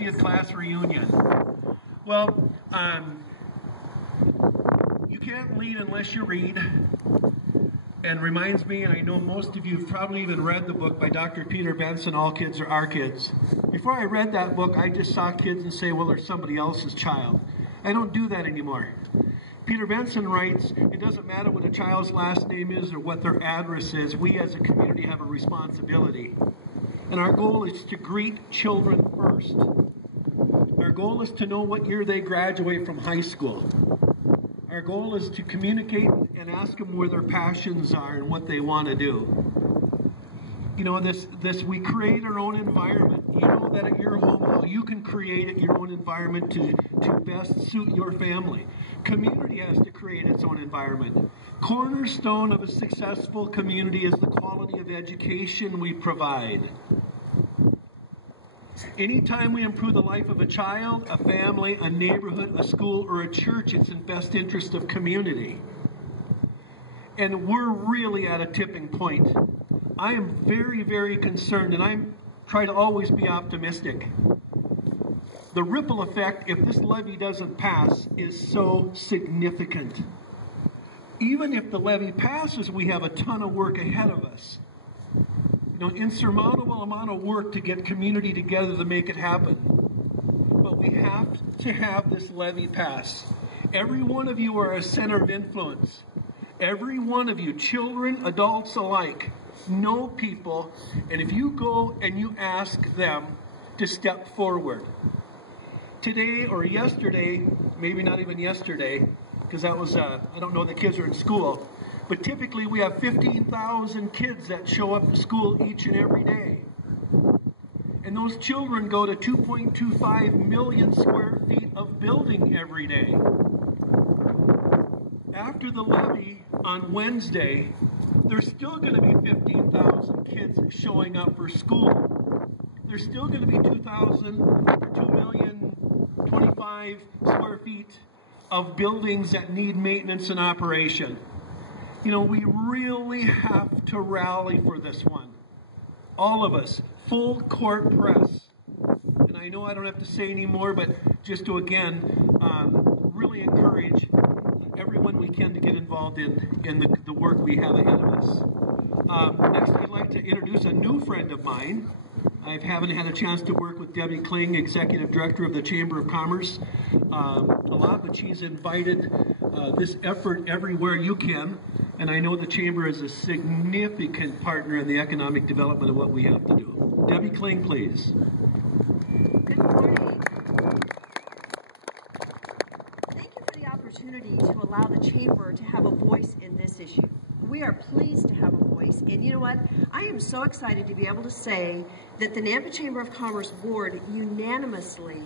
50th class reunion. Well, you can't lead unless you read. And reminds me, and I know most of you have probably even read the book by Dr. Peter Benson, All Kids Are Our Kids. Before I read that book, I just saw kids and say, well, they're somebody else's child. I don't do that anymore. Peter Benson writes, it doesn't matter what a child's last name is or what their address is, we as a community have a responsibility. And our goal is to greet children first. Our goal is to know what year they graduate from high school. Our goal is to communicate and ask them where their passions are and what they want to do. You know, we create our own environment. You know that at your home, how you can create your own environment to best suit your family. Community has to create its own environment. Cornerstone of a successful community is the quality of education we provide. Anytime we improve the life of a child, a family, a neighborhood, a school, or a church, it's in best interest of community. And we're really at a tipping point. I am very, very concerned, and I try to always be optimistic. The ripple effect, if this levy doesn't pass, is so significant. Even if the levy passes, we have a ton of work ahead of us. You know, insurmountable amount of work to get community together to make it happen. But we have to have this levy pass. Every one of you are a center of influence. Every one of you, children, adults alike, know people, and if you go and you ask them to step forward. Today or yesterday, maybe not even yesterday, because that was, I don't know, the kids are in school, but typically we have 15,000 kids that show up to school each and every day. And those children go to 2.25 million square feet of building every day. After the levy on Wednesday, there's still going to be 15,000 kids showing up for school. There's still going to be 2,025 square feet of buildings that need maintenance and operation. You know, we really have to rally for this one. All of us, full court press. And I know I don't have to say any more, but just to again, really encourage everyone we can to get involved in the work we have ahead of us. Next, I'd like to introduce a new friend of mine. I haven't had a chance to work with Debbie Kling, Executive Director of the Chamber of Commerce, a lot, but she's invited this effort everywhere you can, and I know the Chamber is a significant partner in the economic development of what we have to do. Debbie Kling, please. Good morning. Thank you for the opportunity to allow the Chamber to have a voice in this issue. We are pleased to have a voice, and you know what? I am so excited to be able to say that the Nampa Chamber of Commerce Board unanimously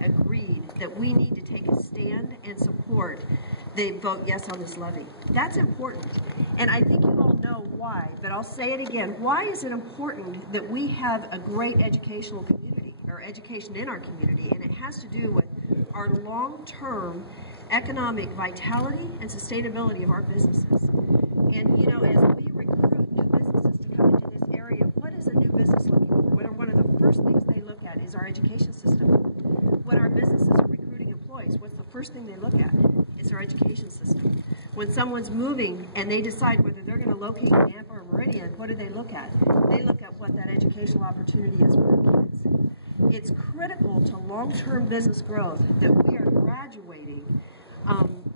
agreed that we need to take a stand and support the vote yes on this levy. That's important, and I think you all know why, but I'll say it again. Why is it important that we have a great educational community, or education in our community? And it has to do with our long-term economic vitality and sustainability of our businesses. And, you know, as we recruit new businesses to come into this area, what is a new business looking for? One of the first things they look at is our education system. When our businesses are recruiting employees, what's the first thing they look at? It's our education system. When someone's moving and they decide whether they're going to locate in Nampa or Meridian, what do they look at? They look at what that educational opportunity is for their kids. It's critical to long-term business growth that we are graduating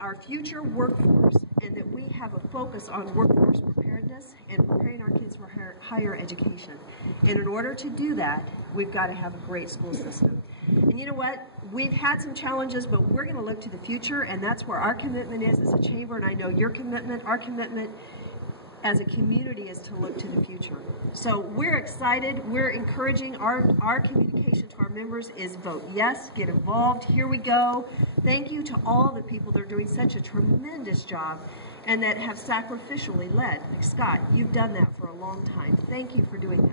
our future workforce, and that we have a focus on workforce preparedness and preparing our kids for higher education. And in order to do that, we've got to have a great school system. And you know what? We've had some challenges, but we're going to look to the future, and that's where our commitment is as a chamber, and I know your commitment, our commitment as a community is to look to the future. So we're excited. We're encouraging our communication to our members is vote yes, get involved. Here we go. Thank you to all the people that are doing such a tremendous job and that have sacrificially led. Like Scott, you've done that for a long time. Thank you for doing that.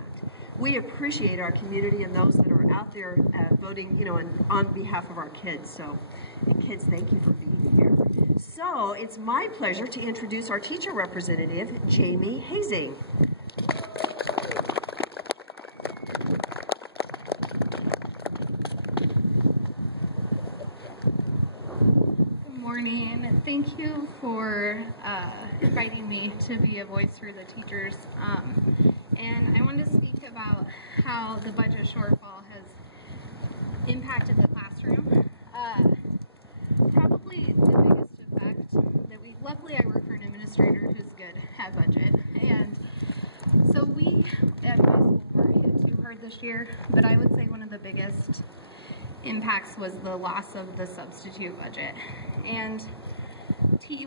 We appreciate our community and those that are out there voting, you know, on behalf of our kids. So, and kids, thank you for being here. So, it's my pleasure to introduce our teacher representative, Jamie Hazing. thank you for inviting me to be a voice for the teachers. And I want to speak about how the budget shortfall has impacted the classroom. Probably the biggest effect that luckily I work for an administrator who's good at budget. And so we at my school were hit too hard this year, but I would say one of the biggest impacts was the loss of the substitute budget. And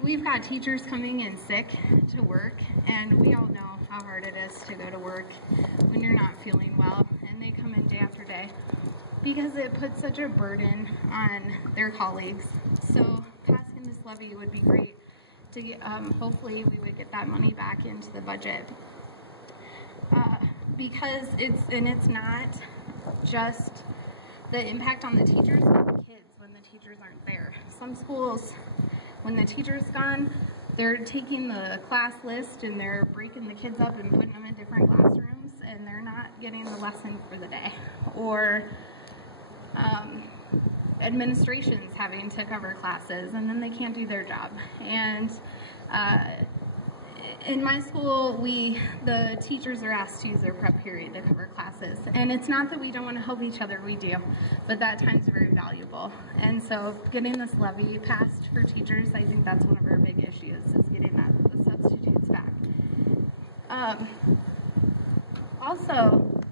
we've got teachers coming in sick to work, and we all know how hard it is to go to work when you're not feeling well, and they come in day after day because it puts such a burden on their colleagues. So passing this levy would be great to get, hopefully we would get that money back into the budget. Because it's not just the impact on the teachers, but the kids when the teachers aren't there. Some schools, when the teacher's gone, they're taking the class list and they're breaking the kids up and putting them in different classrooms, and they're not getting the lesson for the day. Or administration's having to cover classes, and then they can't do their job. And in my school, the teachers are asked to use their prep period to cover classes. And it's not that we don't want to help each other, we do, but that time's very valuable. And so getting this levy passed for teachers, I think that's one of our big issues, is getting the substitutes back. Also,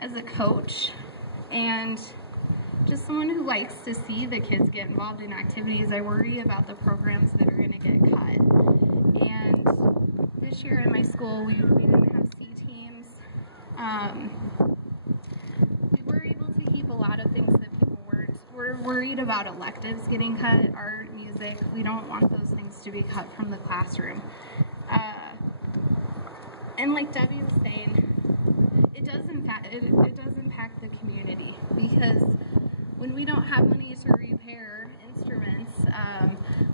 as a coach and just someone who likes to see the kids get involved in activities, I worry about the programs that are going to get cut. And this year in my school, we didn't have C teams. We were able to keep a lot of things that people were worried about electives getting cut, art, music. We don't want those things to be cut from the classroom. And like Debbie was saying, it does impact the community, because when we don't have money to repair instruments,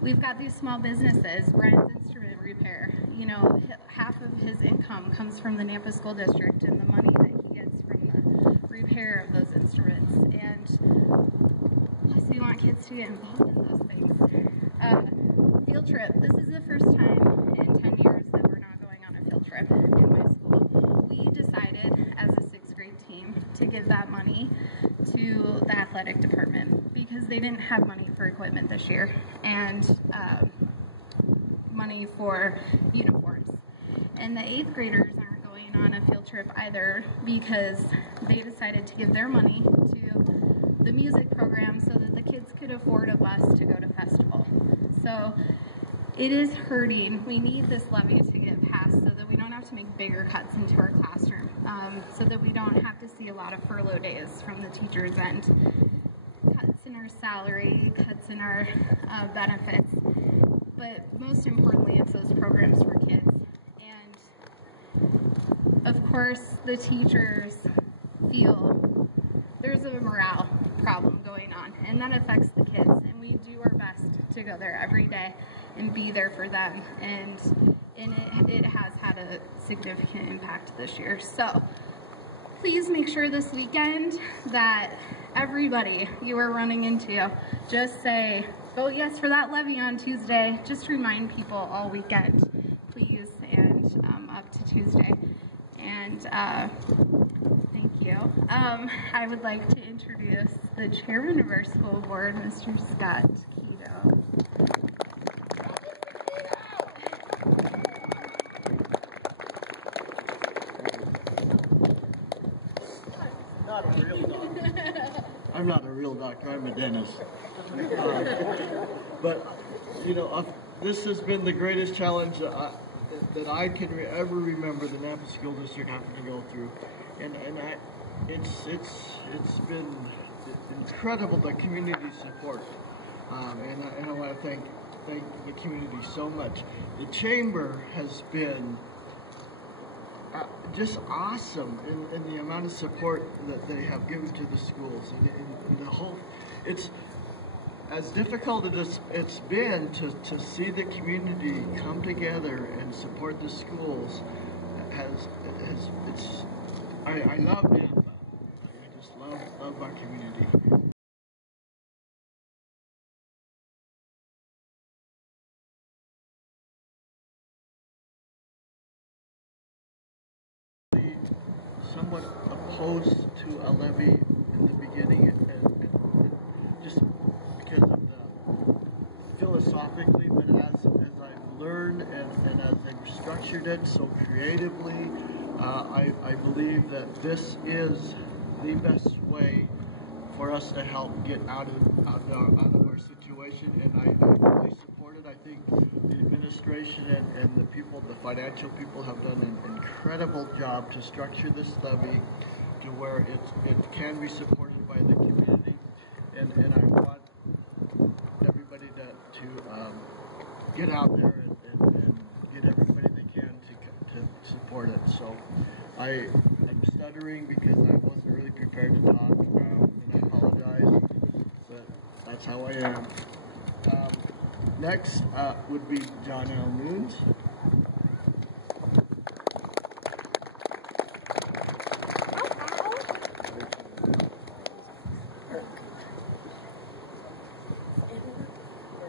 we've got these small businesses. Brian's Instrument Repair, you know, half of his income comes from the Nampa School District and the money that he gets from the repair of those instruments. And plus we want kids to get involved in those things. Field trip. This is the first time in 10 years that we're not going on a field trip in my school. We decided as a 6th grade team to give that money to the athletic department because they didn't have money for equipment this year and money for uniforms. And the 8th graders aren't going on a field trip either because they decided to give their money to the music program so that the kids could afford a bus to go to festival. So it is hurting. We need this levy to get passed so that we don't have to make bigger cuts into our classroom, so that we don't have to see a lot of furlough days from the teachers' end. Cuts in our salary, cuts in our benefits, but most importantly, it's those programs for kids. And of course, the teachers feel there's a morale problem going on, and that affects the kids, and we do our best to go there every day and be there for them, and it has had a significant impact this year. So please make sure this weekend that everybody you are running into, just say, vote yes for that levy on Tuesday. Just remind people all weekend, please, and up to Tuesday. And thank you. I would like to introduce the chairman of our school board, Mr. Scott Keto. Not a real doctor. I'm not a real doctor, I'm a dentist. But, you know, this has been the greatest challenge that I can ever remember the Nampa School District having to go through. And it's been incredible, the community support. And I want to thank the community so much. The chamber has been just awesome in the amount of support that they have given to the schools, and the whole. It's as difficult as it's been to see the community come together and support the schools. I love Nampa. I just love our community. opposed to a levy in the beginning, and just because of the philosophically, but as I've learned and as I've structured it so creatively, I believe that this is the best way for us to help get out of our situation, and I fully support it. I think the administration and the people, the financial people, have done an incredible job to structure this levy to where it can be supported by the community, and I want everybody to get out there and get everybody they can to support it. So I'm stuttering because I wasn't really prepared to talk, and I apologize, but that's how I am. Next would be John L. Moons.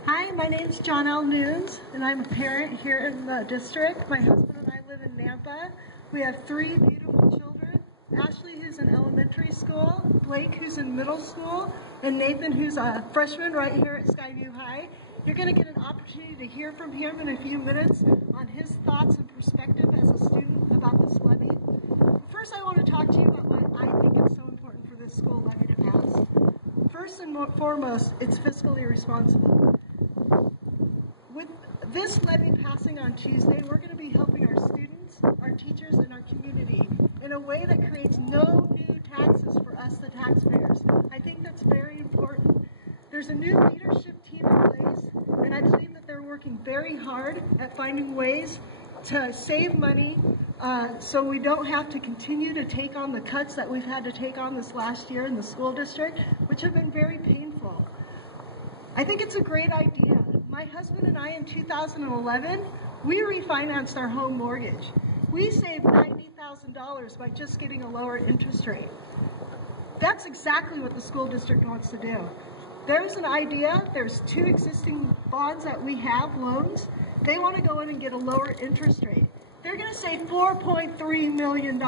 Hi, my name's John L. Nunes, and I'm a parent here in the district. My husband and I live in Nampa. We have 3 beautiful children. Ashley, who's in elementary school, Blake, who's in middle school, and Nathan, who's a freshman right here at Skyview High. You're going to get an opportunity to hear from him in a few minutes on his thoughts and perspective as a student about this levy. First, I want to talk to you about why I think it's so important for this school levy to pass. First and foremost, it's fiscally responsible. With this levy passing on Tuesday, we're going to be helping our students, our teachers, and our community in a way that creates no new taxes for us, the taxpayers. I think that's very important. There's a new leadership team in place, and I believe that they're working very hard at finding ways to save money so we don't have to continue to take on the cuts that we've had to take on this last year in the school district, which have been very painful. I think it's a great idea. My husband and I in 2011, we refinanced our home mortgage. We saved $90,000 by just getting a lower interest rate. That's exactly what the school district wants to do. There's an idea, there's 2 existing bonds that we have, loans. They want to go in and get a lower interest rate. They're going to save $4.3 million.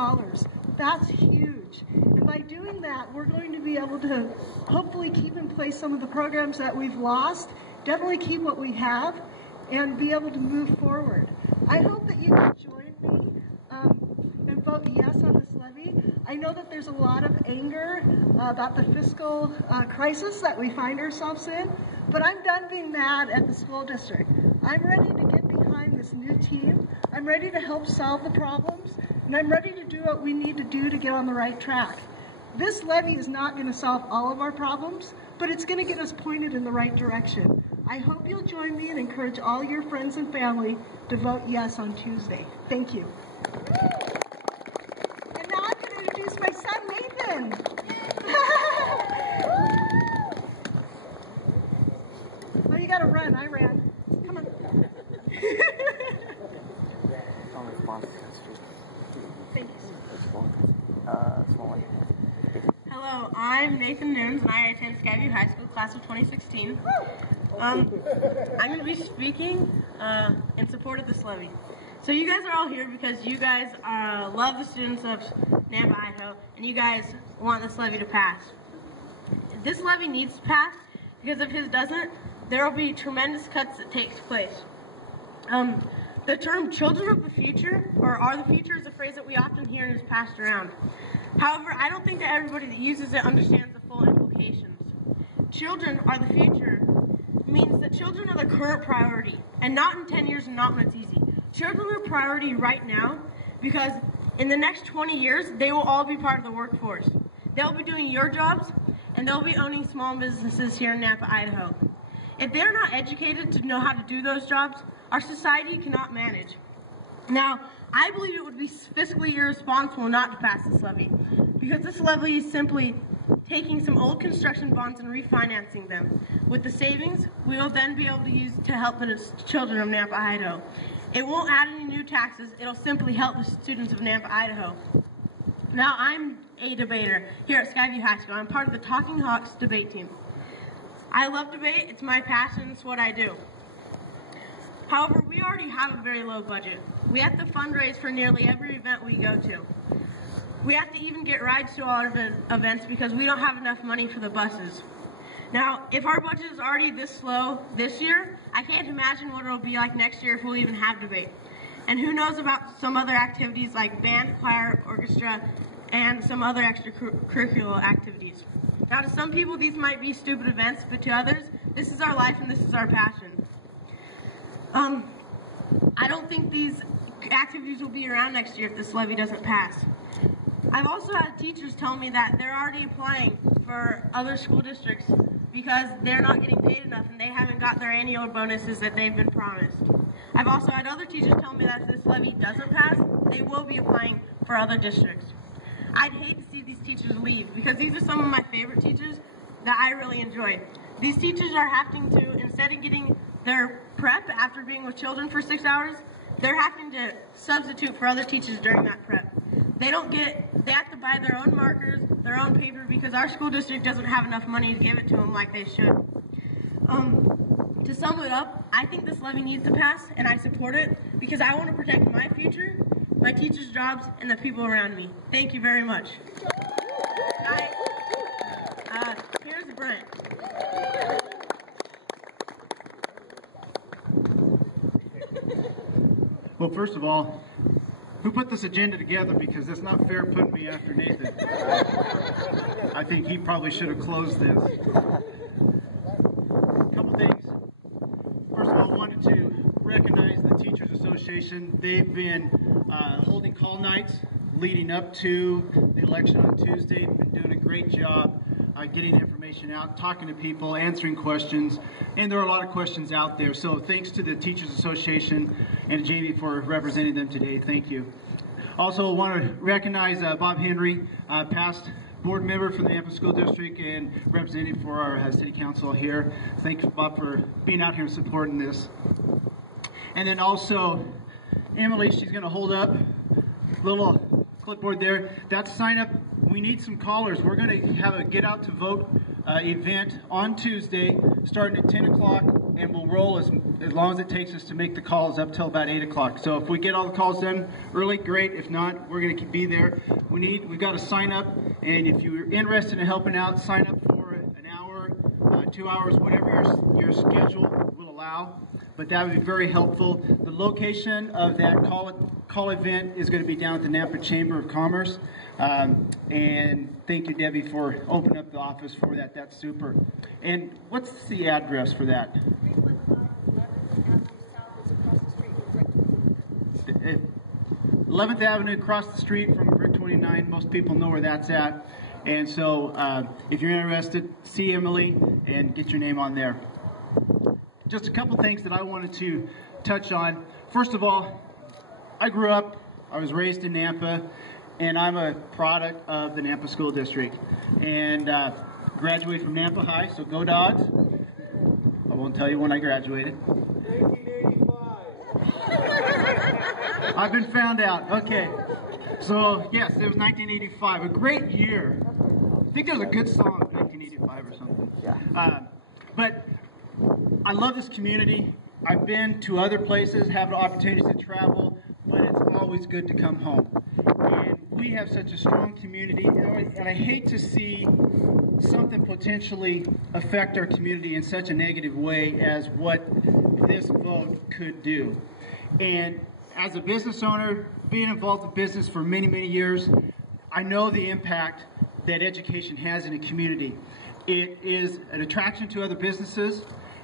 That's huge. And by doing that, we're going to be able to hopefully keep in place some of the programs that we've lost, definitely keep what we have, and be able to move forward. I hope that you can join me and vote yes on this levy. I know that there's a lot of anger about the fiscal crisis that we find ourselves in, but I'm done being mad at the school district. I'm ready to get behind this new team. I'm ready to help solve the problems, and I'm ready to do what we need to do to get on the right track. This levy is not going to solve all of our problems, but it's going to get us pointed in the right direction. I hope you'll join me and encourage all your friends and family to vote yes on Tuesday. Thank you. And now I'm going to introduce my son, Nathan. Oh, you got to run. I ran. Come on. Thank you. Hello, I'm Nathan Nunes, and I attend Skyview High School, class of 2016. I'm going to be speaking in support of this levy. So you guys are all here because you guys love the students of Nampa, Idaho, and you guys want this levy to pass. This levy needs to pass because if it doesn't, there will be tremendous cuts that takes place. The term children of the future, or are the future, is a phrase that we often hear and is passed around. However, I don't think that everybody that uses it understands the full implications. Children are the future means that children are the current priority, and not in 10 years and not when it's easy. Children are priority right now because in the next 20 years, they will all be part of the workforce. They'll be doing your jobs, and they'll be owning small businesses here in Nampa, Idaho. If they're not educated to know how to do those jobs, our society cannot manage. Now, I believe it would be fiscally irresponsible not to pass this levy, because this levy is simply taking some old construction bonds and refinancing them. With the savings, we will then be able to use to help the children of Nampa, Idaho. It won't add any new taxes, it'll simply help the students of Nampa, Idaho. Now, I'm a debater here at Skyview High School. I'm part of the Talking Hawks debate team. I love debate, it's my passion, it's what I do. However, we already have a very low budget. We have to fundraise for nearly every event we go to. We have to even get rides to all our events because we don't have enough money for the buses. Now, if our budget is already this slow this year, I can't imagine what it'll be like next year if we'll even have debate. And who knows about some other activities like band, choir, orchestra, and some other extracurricular activities. Now, to some people, these might be stupid events, but to others, this is our life and this is our passion. I don't think these activities will be around next year if this levy doesn't pass. I've also had teachers tell me that they're already applying for other school districts because they're not getting paid enough and they haven't got their annual bonuses that they've been promised. I've also had other teachers tell me that if this levy doesn't pass, they will be applying for other districts. I'd hate to see these teachers leave because these are some of my favorite teachers that I really enjoy. These teachers are having to, instead of getting their prep after being with children for 6 hours, they're having to substitute for other teachers during that prep. They have to buy their own markers, their own paper, because our school district doesn't have enough money to give it to them like they should. To sum it up, I think this levy needs to pass, and I support it because I want to protect my future, my teachers' jobs, and the people around me. Thank you very much. Here's Brent. Well, first of all, who put this agenda together? Because it's not fair putting me after Nathan. I think he probably should have closed this. A couple things. First of all, I wanted to recognize the Teachers Association. They've been holding call nights leading up to the election on Tuesday. They've been doing a great job getting information out, talking to people, answering questions, and there are a lot of questions out there. So thanks to the Teachers Association and Jamie for representing them today. Thank you. Also, I want to recognize Bob Henry, past board member for the Nampa School District and representative for our City Council here. Thank you, Bob, for being out here and supporting this. And then also, Emily, she's going to hold up a little clipboard there. That's sign up. We need some callers. We're going to have a get out to vote event on Tuesday starting at 10 o'clock, and we'll roll as long as it takes us to make the calls up till about 8 o'clock. So if we get all the calls done early, great. If not, we're going to be there. We've got to sign up, and if you're interested in helping out, sign up for an hour, 2 hours, whatever your schedule will allow. But that would be very helpful. The location of that call event is going to be down at the Nampa Chamber of Commerce. And thank you, Debbie, for opening up the office for that. That's super. And what's the address for that? 11th Avenue across the street from Brick 29. Most people know where that's at. And so if you're interested, see Emily and get your name on there. Just a couple things that I wanted to touch on. First of all, I was raised in Nampa, and I'm a product of the Nampa School District. And graduated from Nampa High, so go Dogs. I won't tell you when I graduated. 1985. I've been found out. Okay. So, yes, it was 1985. A great year. I think there's a good song, 1985 or something. Yeah. But I love this community. I've been to other places, have opportunities to travel, but it's always good to come home. And we have such a strong community, and I hate to see something potentially affect our community in such a negative way as what this vote could do. And as a business owner, being involved in business for many, many years, I know the impact that education has in a community. It is an attraction to other businesses.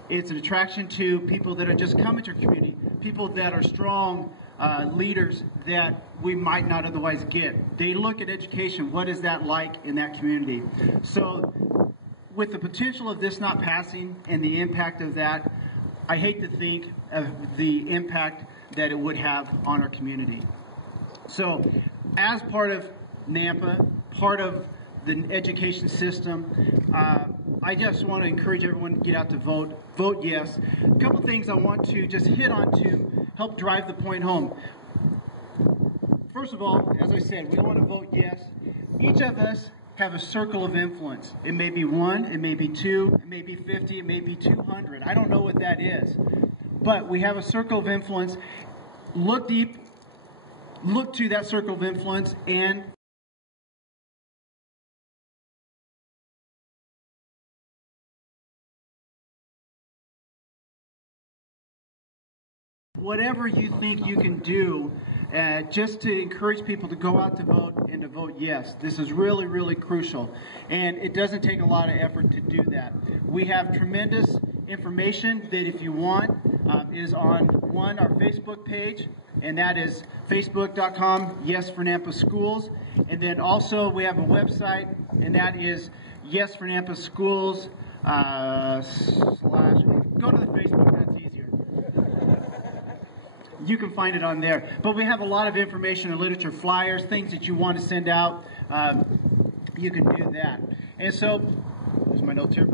It's an attraction to people that are just coming to your community, people that are strong leaders that we might not otherwise get. They look at education, what is that like in that community? So with the potential of this not passing and the impact of that, I hate to think of the impact that it would have on our community. So as part of Nampa, part of the education system, I just want to encourage everyone to get out to vote. Vote yes. A couple things I want to just hit on to help drive the point home. First of all, as I said, we want to vote yes. Each of us have a circle of influence. It may be 1, it may be 2, it may be 50, it may be 200. I don't know what that is. But we have a circle of influence. Look deep, look to that circle of influence, and whatever you think you can do just to encourage people to go out to vote and to vote yes. This is really, really crucial. And it doesn't take a lot of effort to do that. We have tremendous information that, if you want, is on our Facebook page, and that is facebook.com, Yes for Nampa Schools. And then also we have a website, and that is Yes for Nampa Schools / go to the Facebook, that's easier. You can find it on there. But we have a lot of information and literature, flyers, things that you want to send out. You can do that. And so, there's my notes here.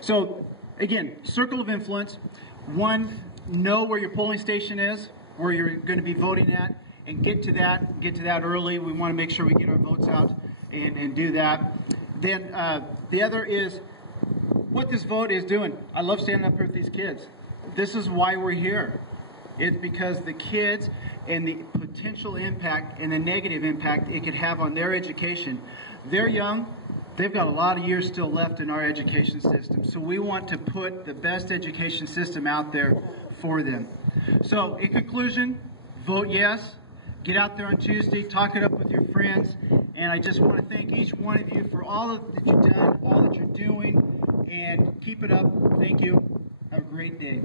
So, again, circle of influence. One, know where your polling station is, where you're going to be voting at, and get to that early. We want to make sure we get our votes out and do that. Then the other is what this vote is doing. I love standing up here with these kids. This is why we're here. It's because the kids and the potential impact and the negative impact it could have on their education. They're young. They've got a lot of years still left in our education system. So we want to put the best education system out there for them. So in conclusion, vote yes. Get out there on Tuesday. Talk it up with your friends. And I just want to thank each one of you for all that you've done, all that you're doing. And keep it up. Thank you. Have a great day.